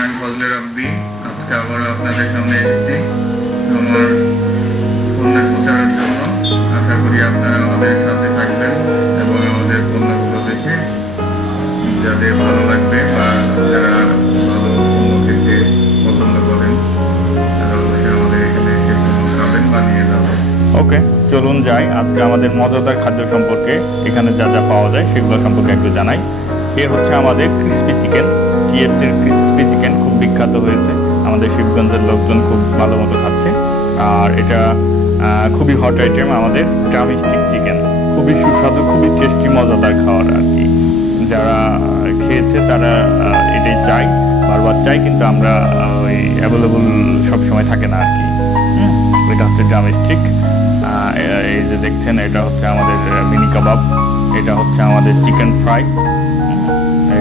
আমি ফজলের আব্দি আজকে আবার আপনাদের সামনে এসেছি আমার পণ্যের প্রচারের জন্য। আশা করি আপনারা আমাদের সাথে থাকবেন এবং আমাদের পণ্যগুলো দেখে যাদের ভালো লাগবে বা যারা ভালো পণ্য খেতে পছন্দ করেন তারা অবশ্যই আমাদের এখানে এসে পণ্য খাবেন বা নিয়ে যাবেন। ওকে, চলুন যাই আজকে আমাদের মজাদার খাদ্য সম্পর্কে, এখানে যা যা পাওয়া যায় সেগুলো সম্পর্কে একটু জানাই। এ হচ্ছে আমাদের ক্রিসপি চিকেন, টিএফসির ক্রিসপি চিকেন খুব বিখ্যাত হয়েছে, আমাদের শিবগঞ্জের লোকজন খুব ভালো মতো খাচ্ছে। আর এটা খুবই হট আইটেম, আমাদের ড্রামস্টিক চিকেন, খুবই সুস্বাদু, খুবই টেস্টি, মজাদার খাবার আর কি। যারা খেয়েছে তারা এটাই চাই, বারবার চাই, কিন্তু আমরা ওই অ্যাভেলেবল সবসময় থাকে না আর কি। এটা হচ্ছে ড্রামস্টিক। এই যে দেখছেন, এটা হচ্ছে আমাদের মিনি কাবাব, এটা হচ্ছে আমাদের চিকেন ফ্রাই,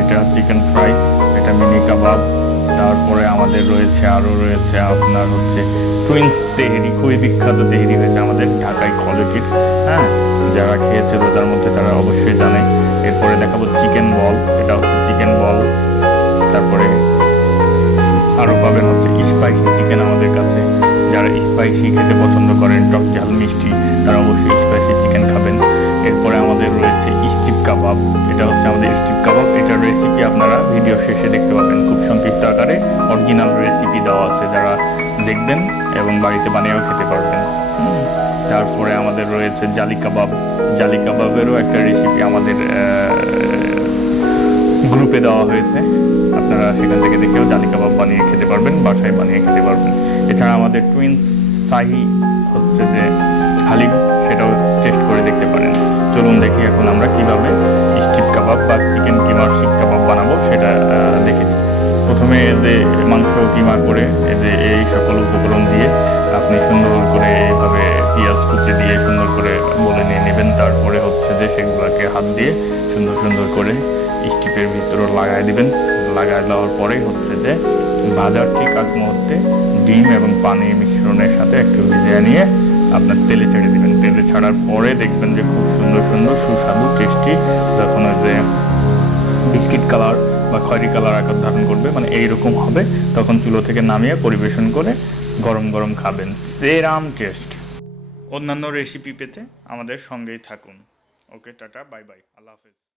এটা চিকেন ফ্রাই, এটা মিনি কাবাব। তারপরে আমাদের আরও রয়েছে আপনার হচ্ছে টুইন্স তেহেরি, খুবই বিখ্যাত তেহেরি হয়েছে আমাদের ঢাকায় কোয়ালিটির। হ্যাঁ, যারা খেয়েছে রোজার মধ্যে তারা অবশ্যই জানে। এরপরে দেখাবো চিকেন বল, এটা হচ্ছে চিকেন বল। তারপরে আরও পাবেন হচ্ছে স্পাইসি চিকেন আমাদের কাছে, যারা স্পাইসি খেতে পছন্দ করেন, টক ঝাল মিষ্টি, তারা অবশ্যই স্পাইসি চিকেন খাবেন। এরপরে আমাদের রয়েছে স্টিপ কাবাব, এটা হচ্ছে আমাদের স্টিপ কাবাব। এটার রেসিপি আপনারা ভিডিও শেষে দেখতে পাবেন, খুব সংক্ষিপ্ত আকারে অরিজিনাল রেসিপি দেওয়া আছে, যারা দেখবেন এবং বাড়িতে বানিয়েও খেতে পারবেন। তারপরে আমাদের রয়েছে জালি কাবাব, জালি কাবাবেরও একটা রেসিপি আমাদের গ্রুপে দেওয়া হয়েছে, আপনারা সেখান থেকে দেখেও জালি কাবাব বানিয়ে খেতে পারবেন, বাসায় বানিয়ে খেতে পারবেন। এছাড়া আমাদের টুইন্স শাহি হচ্ছে যে হালিম, সেটাও টেস্ট করে দেখতে পারেন। চলুন দেখি এখন আমরা কিভাবে স্টিপ কাবাব বা চিকেন কিমার শিক কাবাব বানাবো সেটা দেখে নিই। প্রথমে যে মাংস কিমা করে এই সকল উপকরণ দিয়ে আপনি সুন্দর করে এইভাবে পেঁয়াজ কুচি দিয়ে সুন্দর করে বলে নিয়ে নেবেন। তারপরে হচ্ছে যে সেগুলোকে হাত দিয়ে সুন্দর সুন্দর করে স্টিপের ভিতরে লাগাই দিবেন। লাগাই দেওয়ার পরেই হচ্ছে যে ভাজার ঠিক আগ মুহূর্তে ডিম এবং পানির মিশ্রণের সাথে একটু ভিজিয়ে নিয়ে আপনার তেলে ছেড়ে দিবেন। তেলে ছাড়ার পরে দেখবেন যে খুব সুন্দর সুন্দর সুস্বাদু টেস্টি, যখন ওই যে বিস্কিট কালার বা খয়েরি কালার আকার ধারণ করবে, মানে এইরকম হবে, তখন চুলো থেকে নামিয়ে পরিবেশন করে গরম গরম খাবেন, সেরাম টেস্ট। অন্যান্য রেসিপি পেতে আমাদের সঙ্গেই থাকুন। ওকে, টাটা, বাই বাই, আল্লাহ হাফেজ।